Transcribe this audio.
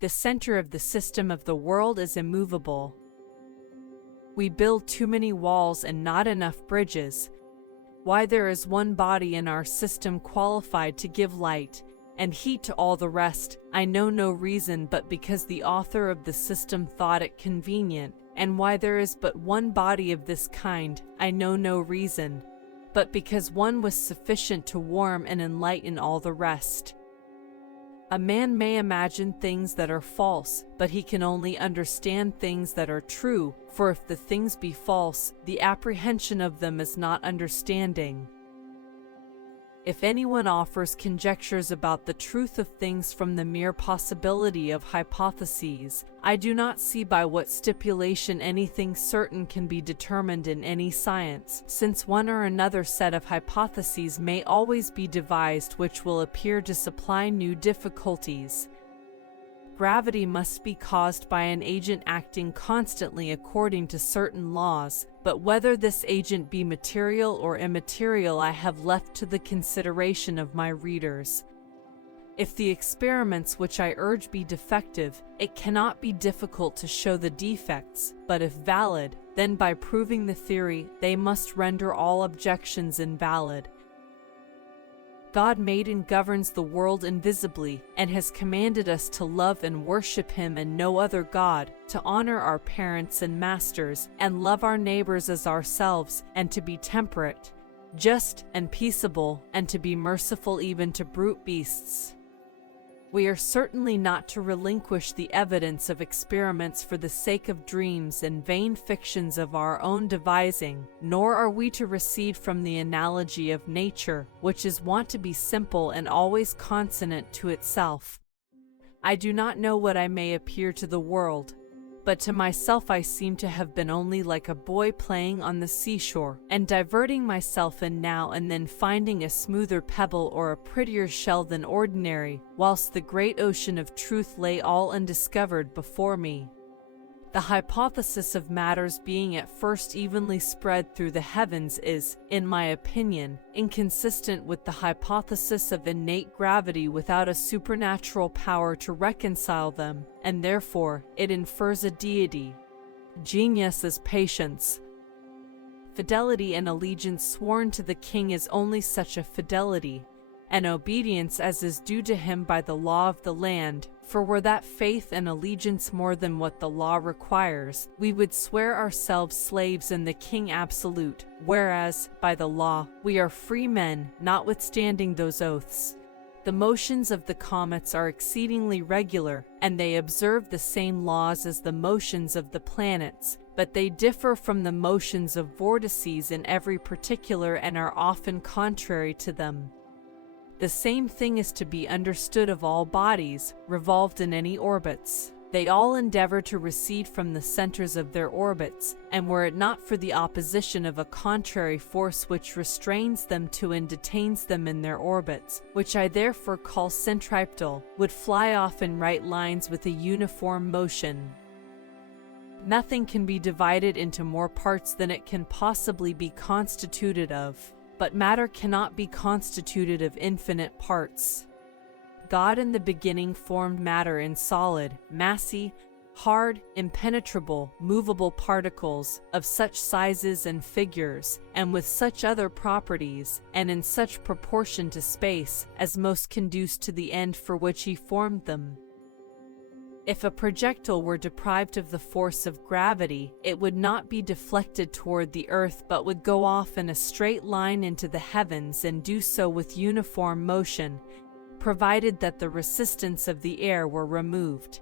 The center of the system of the world is immovable. We build too many walls and not enough bridges. Why there is one body in our system qualified to give light and heat to all the rest, I know no reason but because the author of the system thought it convenient, and why there is but one body of this kind, I know no reason, but because one was sufficient to warm and enlighten all the rest. A man may imagine things that are false, but he can only understand things that are true, for if the things be false, the apprehension of them is not understanding. If anyone offers conjectures about the truth of things from the mere possibility of hypotheses, I do not see by what stipulation anything certain can be determined in any science, since one or another set of hypotheses may always be devised which will appear to supply new difficulties. Gravity must be caused by an agent acting constantly according to certain laws, but whether this agent be material or immaterial I have left to the consideration of my readers. If the experiments which I urge be defective, it cannot be difficult to show the defects, but if valid, then by proving the theory, they must render all objections invalid. God made and governs the world invisibly, and has commanded us to love and worship Him and no other God, to honor our parents and masters, and love our neighbors as ourselves, and to be temperate, just, and peaceable, and to be merciful even to brute beasts. We are certainly not to relinquish the evidence of experiments for the sake of dreams and vain fictions of our own devising, nor are we to recede from the analogy of nature, which is wont to be simple and always consonant to itself. I do not know what I may appear to the world, but to myself I seem to have been only like a boy playing on the seashore, and diverting myself in now and then finding a smoother pebble or a prettier shell than ordinary, whilst the great ocean of truth lay all undiscovered before me. The hypothesis of matters being at first evenly spread through the heavens is, in my opinion, inconsistent with the hypothesis of innate gravity without a supernatural power to reconcile them, and therefore it infers a deity. Genius is patience. Fidelity and allegiance sworn to the king is only such a fidelity, and obedience as is due to him by the law of the land, for were that faith and allegiance more than what the law requires, we would swear ourselves slaves in the king absolute, whereas, by the law, we are free men, notwithstanding those oaths. The motions of the comets are exceedingly regular, and they observe the same laws as the motions of the planets, but they differ from the motions of vortices in every particular and are often contrary to them. The same thing is to be understood of all bodies, revolved in any orbits. They all endeavor to recede from the centers of their orbits, and were it not for the opposition of a contrary force which restrains them to and detains them in their orbits, which I therefore call centripetal, would fly off in right lines with a uniform motion. Nothing can be divided into more parts than it can possibly be constituted of. But matter cannot be constituted of infinite parts. God in the beginning formed matter in solid, massy, hard, impenetrable, movable particles, of such sizes and figures, and with such other properties, and in such proportion to space, as most conduce to the end for which He formed them. If a projectile were deprived of the force of gravity, it would not be deflected toward the earth but would go off in a straight line into the heavens and do so with uniform motion, provided that the resistance of the air were removed.